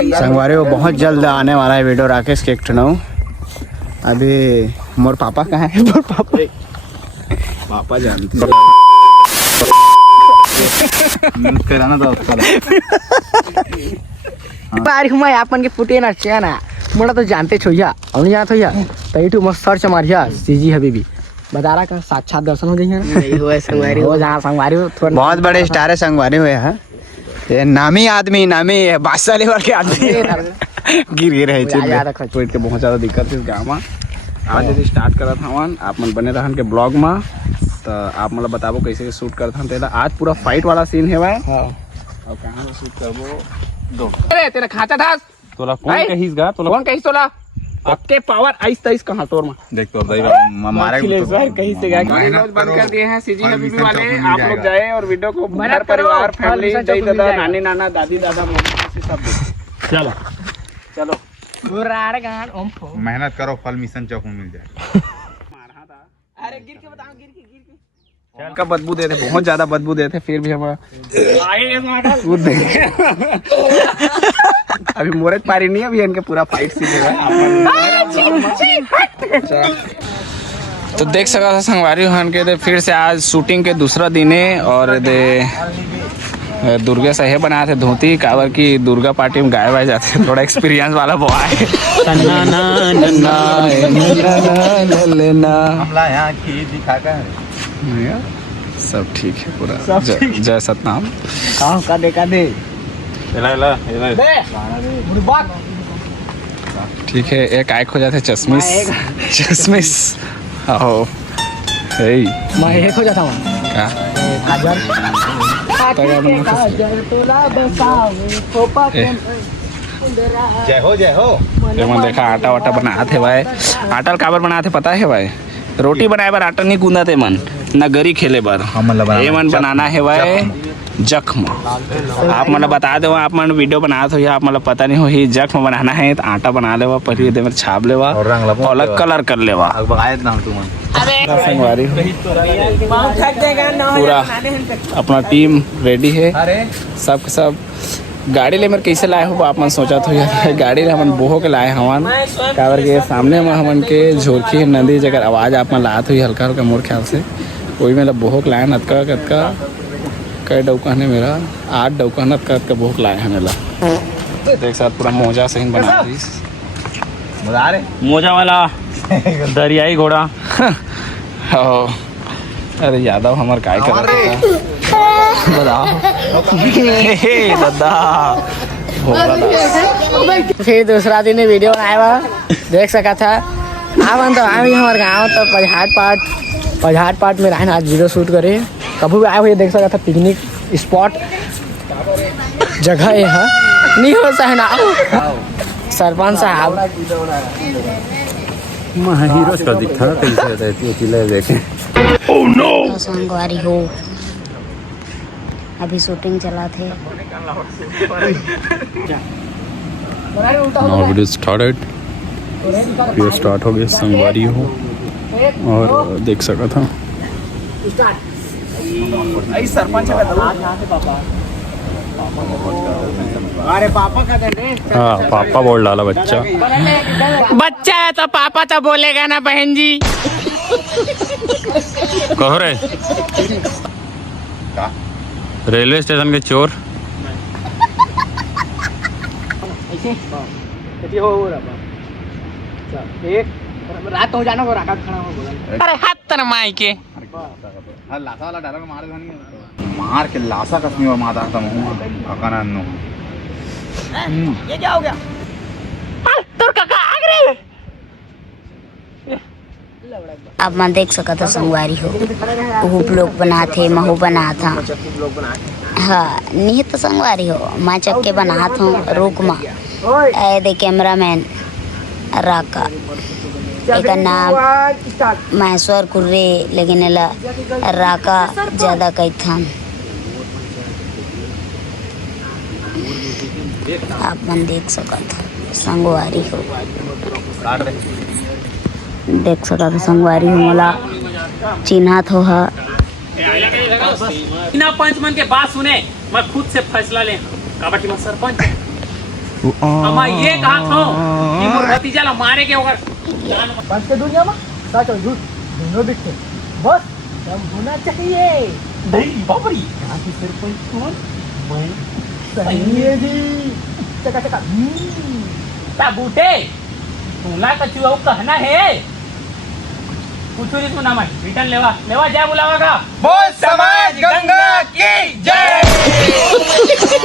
संगवारी वो बहुत जल्द आने वाला है वीडियो राकेश के एक नौ। अभी मोर पापा कहाँ है? मोर पापा जानते कराना था मैं आपन के फुटे ना चाहिए ना मोड़ा तो जानते छोया और नहीं जानते हो तो इटू मस्त सर्च मारिया सीजी हबीबी बता रहा का साक्षात दर्शन हो जाएंगे नहीं हुआ संगवारी हो जहाँ संगवारी हो बहुत बड़े स्टार है संगवारी हुए हैं। ये नामी आदमी नामी बादशाह लेवल के आदमी गिर है के बहुत ज्यादा दिक्कत है गाँव में। आज यदि स्टार्ट करा था वन आप मन बने रहन के ब्लॉग में तो आप मतलब बताबो कैसे शूट करता तेरा आज पूरा फाइट वाला सीन है भाई। हां और कहां से शूट करबो दो अरे तेरा खाचा था तोला कौन कहिसगा तोला कौन कहिस तोला आपके पावर आइस तइस कहां तोर में देख तो दई मारे कहीं से गया बंद कर दिए हैं सीजी हबीबी वाले। आप लोग जाए और वीडियो को घर परिवार फैमिली दाई दादा नानी नाना दादी दादा मम्मी सब देख चलो चलो मेहनत करो फल मिशन चौक में मिल जाए। अरे गिर के बताओ गिर के का बदबू देते बहुत ज्यादा बदबू देते फिर भी हम अभी मोरत पारी नहीं अभी इनके पूरा फाइट सीन है। तो देख सका था संगवारी हन के फिर से आज शूटिंग के दूसरा दिन है और दुर्गा सहे बनाए थे धोती कावर की दुर्गा पार्टी में गाए वाए जाते थोड़ा एक्सपीरियंस वाला बॉय सब ठीक है पूरा जय सतनाम का दे ठीक है। एक आँख हो जाते चश्मिश आओ मैं एक हो जाता हूँ क्या जय हो मन देखा आटा वाटा बनाते भाई। आटा काबर बनाते पता है भाई रोटी बनाए बार आटा नहीं गूंदा थे मन ना गरी खेले बार ये मन बनाना है भाई जख्म। आप मतलब बता दो आप मन वीडियो बना तो आप मतलब पता नहीं हो ही जख्म बनाना है तो आटा बना लेवा पहले दे में छाप लेवा और अलग कलर कर लेवा संगवारी पूरा अपना टीम रेडी है सब सब गाड़ी ले मेरे कैसे लाए हो आप मन सोचा तो यार गाड़ी ले हमन बोहो के लाए हवन काबर के सामने में हमन के झोरखी नदी जगह आवाज आप मन लात हुई हल्का हल्का मोर ख्याल से वही में बोहो के लाए नतका कतका कई डौका ने मेरा 8 डौका नतका कतका बोहो के लाए हैं मेला देख साथ पूरा मोजा सही बना दी मोजा वाला दरियाई घोड़ा अरे यादव हमार काय कर फिर दूसरा दिन वीडियो आया देख सका था आवन तो आए हमारे गाँव तो पजहाट पाट में रहना आज वीडियो शूट करे कभी भी आए हुए देख सका था पिकनिक स्पॉट जगह है नहीं हो सहना सरपंच साहब हीरो का दिखता है कैसे रहती है किले देखे ओह नो संगवारी हो अभी शूटिंग चला थे now video started video start हो गया संगवारी हो और देख सका था अरे पापा का दे हाँ पापा बोल डाला बच्चा है तो पापा तो बोलेगा ना बहन जी कहो रे रेलवे स्टेशन के चोर एक रात हो जाना को रखा खड़ा हो बोला अरे हाथ तर माई के लासा वाला डायलॉग मार के लासा कसमी और माता था अकाना नो ये क्या हो गया तोर काका आग रे अब मैं देख सका था संगवारी हो खूब लोग बना थे महू बना था हाँ नहीं तो संगवारी हो मैं चक्के बना था रुक माँ ऐ दे कैमरामैन राका एक नाम महेश्वर कुर्रे लेकिन राका ज़्यादा कई था आप मन देख सका था संगवारी हो देख सका था संगवारी हो मला चिन्हा तो है बिना पंच मन के बात सुने मैं खुद से फैसला ले काबाटी में सरपंच अमा ये कहा था कि मोर भतीजा ला मारे के होगा बस के दुनिया में सच और झूठ दोनों बिकते बस दम होना चाहिए नहीं बाबरी यहाँ की सिर कोई कौन मैं सही है जी चका चका ता बूटे तुला कछु कहना है कुछ नहीं सुना मैं रिटर्न लेवा लेवा जाए बुलावा का बोल समाज गंगा की जय।